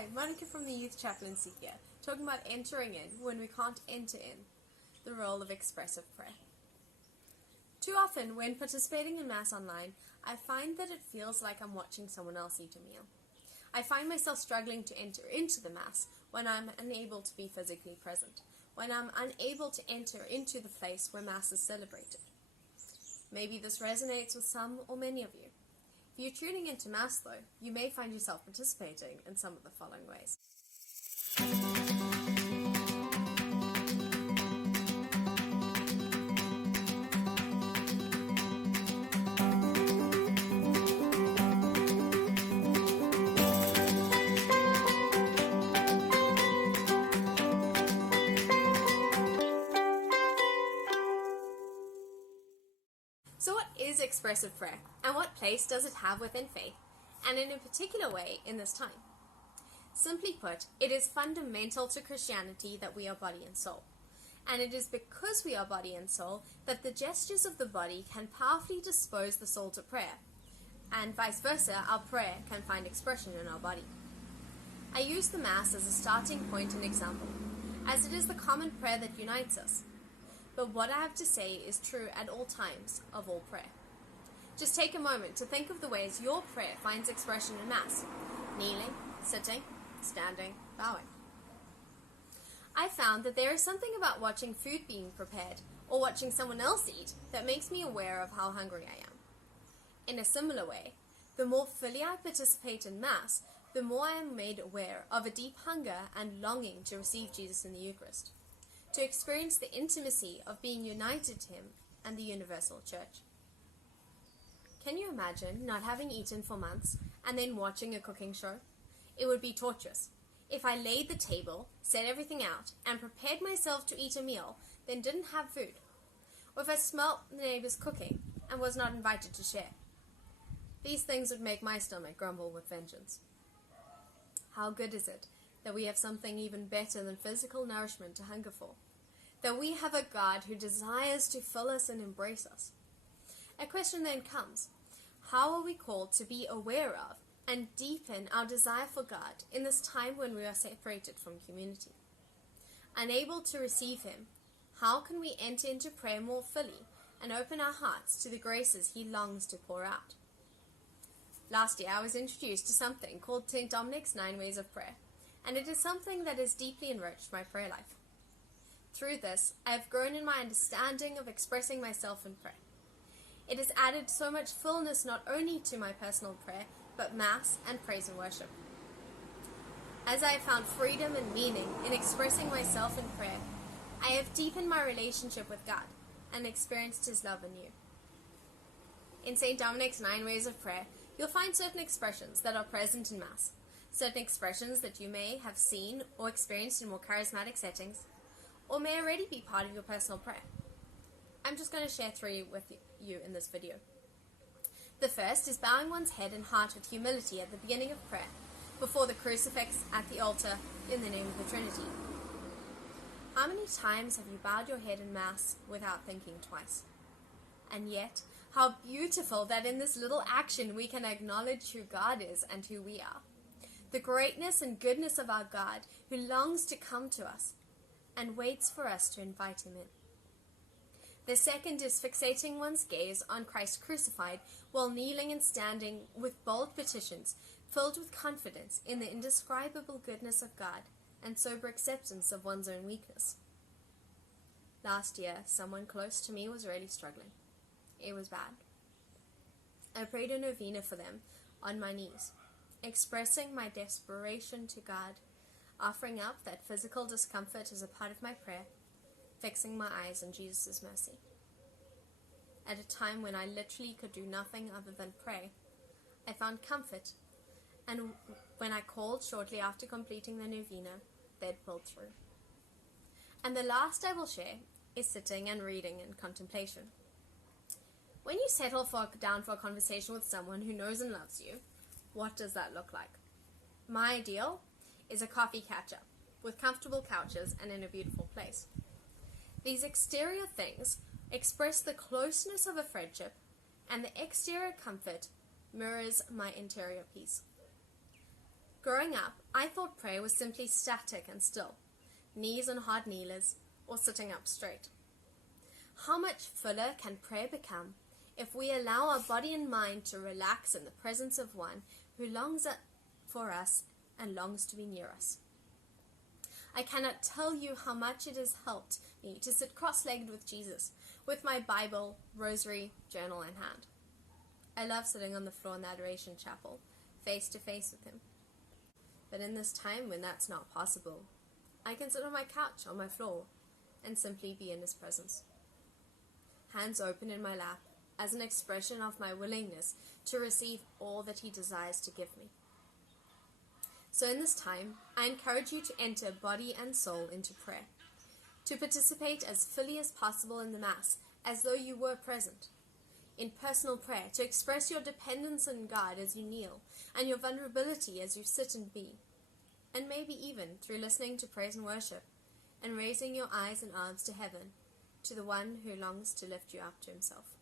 Hi, Monica from the Youth Chaplaincy here, talking about entering in when we can't enter in, the role of expressive prayer. Too often, when participating in Mass online, I find that it feels like I'm watching someone else eat a meal. I find myself struggling to enter into the Mass when I'm unable to be physically present, when I'm unable to enter into the place where Mass is celebrated. Maybe this resonates with some or many of you. If you're tuning into Mass, though, you may find yourself participating in some of the following ways. So what is expressive prayer, and what place does it have within faith, and in a particular way in this time? Simply put, it is fundamental to Christianity that we are body and soul. And it is because we are body and soul that the gestures of the body can powerfully dispose the soul to prayer, and vice versa, our prayer can find expression in our body. I use the Mass as a starting point and example, as it is the common prayer that unites us. But what I have to say is true at all times of all prayer. Just take a moment to think of the ways your prayer finds expression in Mass: kneeling, sitting, standing, bowing. I found that there is something about watching food being prepared or watching someone else eat that makes me aware of how hungry I am. In a similar way, the more fully I participate in Mass, the more I am made aware of a deep hunger and longing to receive Jesus in the Eucharist, to experience the intimacy of being united to Him and the universal Church. Can you imagine not having eaten for months and then watching a cooking show? It would be torturous. If I laid the table, set everything out, and prepared myself to eat a meal, then didn't have food, or if I smelt the neighbors cooking and was not invited to share. These things would make my stomach grumble with vengeance. How good is it that we have something even better than physical nourishment to hunger for, that we have a God who desires to fill us and embrace us. A question then comes: how are we called to be aware of and deepen our desire for God in this time when we are separated from community? Unable to receive Him, how can we enter into prayer more fully and open our hearts to the graces He longs to pour out? Last year I was introduced to something called St. Dominic's 9 Ways of Prayer, and it is something that has deeply enriched my prayer life. Through this, I have grown in my understanding of expressing myself in prayer. It has added so much fullness not only to my personal prayer, but Mass and praise and worship. As I have found freedom and meaning in expressing myself in prayer, I have deepened my relationship with God and experienced His love anew. In St. Dominic's 9 Ways of Prayer, you'll find certain expressions that are present in Mass, certain expressions that you may have seen or experienced in more charismatic settings, or may already be part of your personal prayer. I'm just going to share 3 with you in this video. The first is bowing one's head and heart with humility at the beginning of prayer, before the crucifix at the altar, in the name of the Trinity. How many times have you bowed your head in Mass without thinking twice? And yet, how beautiful that in this little action we can acknowledge who God is and who we are. The greatness and goodness of our God, who longs to come to us and waits for us to invite Him in. The second is fixating one's gaze on Christ crucified while kneeling and standing with bold petitions, filled with confidence in the indescribable goodness of God and sober acceptance of one's own weakness. Last year, someone close to me was really struggling. It was bad. I prayed a novena for them on my knees, expressing my desperation to God, offering up that physical discomfort as a part of my prayer, fixing my eyes on Jesus' mercy. At a time when I literally could do nothing other than pray, I found comfort, and when I called shortly after completing the novena, they'd pulled through. And the last I will share is sitting and reading in contemplation. When you settle down for a conversation with someone who knows and loves you, what does that look like? My ideal is a coffee catch-up, with comfortable couches and in a beautiful place. These exterior things express the closeness of a friendship, and the exterior comfort mirrors my interior peace. Growing up, I thought prayer was simply static and still, knees on hard kneelers, or sitting up straight. How much fuller can prayer become if we allow our body and mind to relax in the presence of one who longs for us and longs to be near us? I cannot tell you how much it has helped me to sit cross-legged with Jesus, with my Bible, rosary, journal in hand. I love sitting on the floor in the Adoration Chapel, face to face with him. But in this time when that's not possible, I can sit on my couch, on my floor, and simply be in his presence. Hands open in my lap, as an expression of my willingness to receive all that he desires to give me. So in this time, I encourage you to enter body and soul into prayer, to participate as fully as possible in the Mass, as though you were present. In personal prayer, to express your dependence on God as you kneel, and your vulnerability as you sit and be. And maybe even through listening to praise and worship, and raising your eyes and arms to heaven, to the one who longs to lift you up to himself.